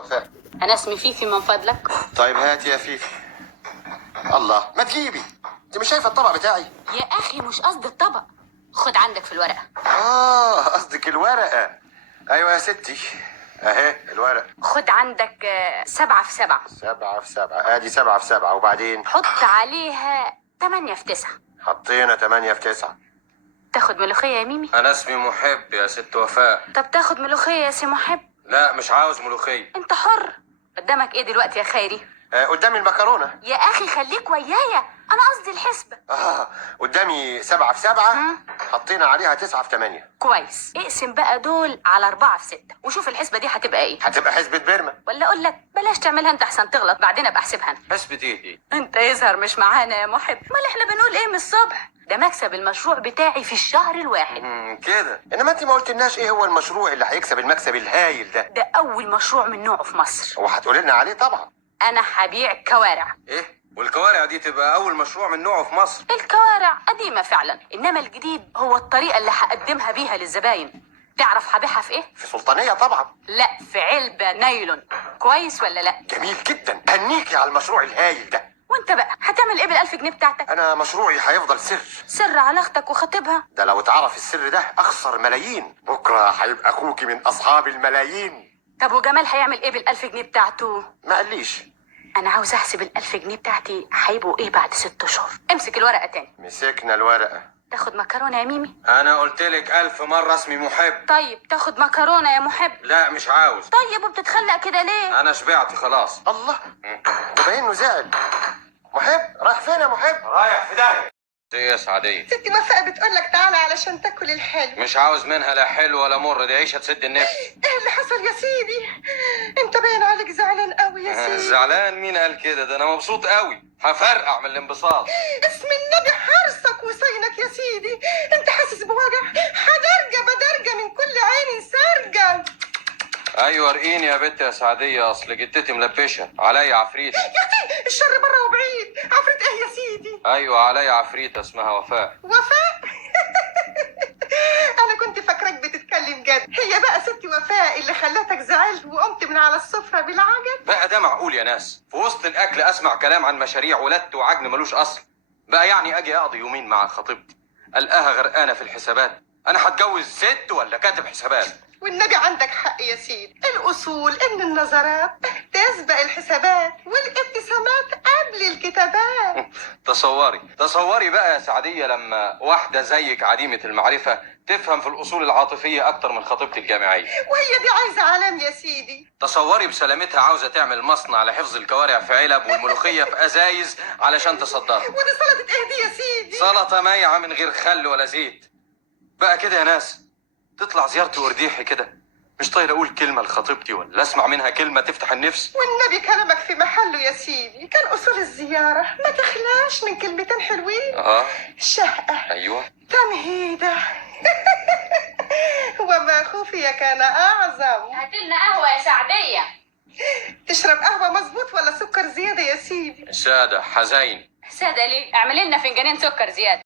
وفاء. أنا اسمي فيفي من فضلك. طيب هات يا فيفي. الله، ما تجيبي، انت مش شايفه الطبق بتاعي؟ يا أخي مش قصد الطبق، خد عندك في الورقة. قصدك الورقه. ايوه يا ستي، اهي الورق. خد عندك 7 في 7. 7 في 7، ادي 7 في 7، وبعدين حط عليها 8 في 9. حطينا 8 في 9. تاخد ملوخية يا ميمي؟ انا اسمي محب يا ست وفاء. طب تاخد ملوخية يا سي محب؟ لا مش عاوز ملوخية. انت حر. قدامك ايه دلوقتي يا خيري؟ قدامي المكرونه. يا أخي خليك ويايا، أنا قصدي الحسبة. قدامي 7 في 7، حطينا عليها 9 في 8. كويس، اقسم بقى دول على 4 في 6 وشوف الحسبة دي هتبقى ايه. هتبقى حسبة برمة. ولا أقول لك بلاش تعملها أنت أحسن تغلط، بعدين أبقى أحسبها أنا. حسبة ايه دي؟ انت يظهر مش معانا يا محب، امال احنا بنقول ايه من الصبح؟ ده مكسب المشروع بتاعي في الشهر الواحد. كده، انما انت ما قلتلناش ايه هو المشروع اللي هيكسب المكسب الهايل ده. ده اول مشروع من نوعه في مصر. وهتقولي لنا عليه طبعا. انا هبيع كوارع. ايه؟ والكوارع دي تبقى اول مشروع من نوعه في مصر؟ الكوارع قديمة فعلا، انما الجديد هو الطريقة اللي هقدمها بيها للزباين. تعرف هبيعها في ايه؟ في سلطانية طبعا. لا، في علبة نايلون. كويس ولا لا؟ جميل جدا، هنيكي على المشروع الهايل ده. وانت بقى هتعمل ايه بال1000 جنيه بتاعتك؟ انا مشروعي هيفضل سر. سر على اختك وخطيبها؟ ده لو اتعرف السر ده اخسر ملايين، بكره هيبقى اخوكي من اصحاب الملايين. طب وجمال هيعمل ايه بال1000 جنيه بتاعته؟ ما قاليش. انا عاوز احسب ال1000 جنيه بتاعتي هيبقوا ايه بعد 6 شهور. امسك الورقة تاني. مسكنا الورقة. تاخد مكرونة يا ميمي؟ انا قلت لك 1000 مرة اسمي محب. طيب تاخد مكرونة يا محب؟ لا مش عاوز. طيب وبتتخلق كده ليه؟ انا شبعت خلاص. الله، ده باين انه زعل. محب رايح فين يا محب؟ رايح في داهية. ايه يا سعدية؟ ستي وفاء بتقول لك تعالى علشان تاكل الحلو. مش عاوز منها لا حلو ولا مر، دي عيشة تسد النفس. ايه اللي حصل يا سيدي؟ انت باين عليك زعلان قوي يا سيدي. زعلان؟ مين قال كده؟ ده انا مبسوط قوي، هفرقع من الانبساط. اسم النبي حرصك وصينك يا سيدي. انت حاسس بوجع؟ حدرجة بدرجة من كل عين سرجة. ايوه ارقيني يا بنت يا سعدية، اصل جدتي ملبشة عليا عفريت. يا اختي الشر بره وبعيد. عفريت ايه يا سيدي؟ ايوه عليا عفريت اسمها وفاء. وفاء؟ انا كنت فاكراك بتتكلم جد. هي بقى ستي وفاء اللي خلتك زعلت وقمت من على السفرة بالعجل؟ بقى ده معقول يا ناس؟ في وسط الاكل اسمع كلام عن مشاريع ولت وعجن ملوش اصل. بقى يعني اجي اقضي يومين مع خطيبتي القاها غرقانه في الحسابات؟ انا هتجوز ست ولا كاتب حسابات؟ والنبي عندك حق يا سيدي. الأصول إن النظرات تسبق الحسابات والابتسامات قبل الكتابات. تصوري بقى يا سعدية لما واحدة زيك عديمة المعرفة تفهم في الأصول العاطفية أكتر من خطيبتي الجامعية. وهي دي عايزة علام يا سيدي. تصوري بسلامتها عاوزة تعمل مصنع لحفظ الكوارع في علب والملوخية في أزايز علشان تصدرها. ودي سلطة إيه دي يا سيدي؟ سلطة مايعة من غير خل ولا زيت. بقى كده يا ناس تطلع زيارتي ورديحي كده، مش طاير اقول كلمه لخطيبتي ولا اسمع منها كلمه تفتح النفس. والنبي كلامك في محله يا سيدي. كان اصول الزياره ما تخلاش من كلمتين حلوين. شهقه. ايوه. تمهيده. وما خفي كان اعظم. هاتلنا قهوة يا سعدية. تشرب قهوه مظبوط ولا سكر زياده يا سيدي؟ ساده حزين. سادة ليه؟ اعملي لنا فنجانين سكر زيادة.